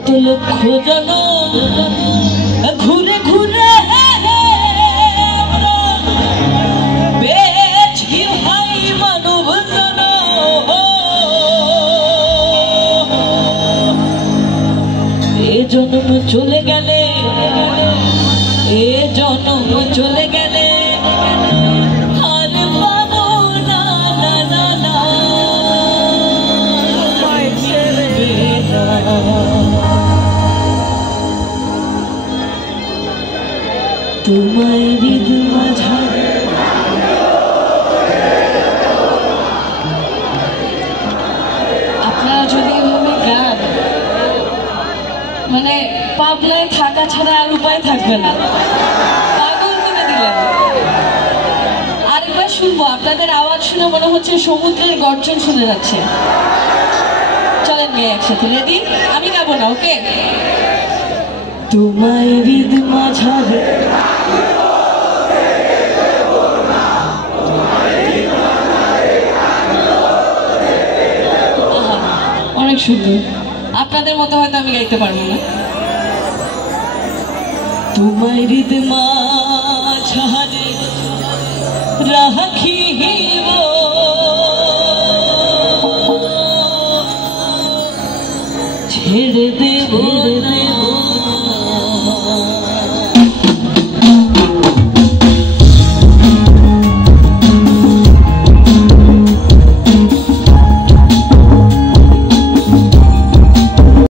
কত লক্ষ জনম ঘুরে ঘুরে পেয়েছি ভাই মানব জনম। এ জন্ম চলে গেলে, এ জন্ম চলে গেলে আর পাবো না, না না না তোমায় হৃদ মাঝারে। আপনারা যদি এভাবে গান, মানে পাবনায় থাকা ছাড়া আর উপায় থাকবে না, পাগল করে দিলেন। আরেকবার শুনবো, আপনাদের আওয়াজ শুনে মনে হচ্ছে সমুদ্রের গর্জন শুনে যাচ্ছে। চলেন গিয়ে একসাথে, রেডি? আমি গাবো না, ওকে? তোমায় হৃদ মাঝারে অনেক সুন্দর। আপনাদের মতো হয়তো আমি গাইতে পারবো না। তোমায় হৃদ মাঝারে রাখিব, ছেড়ে দেব না।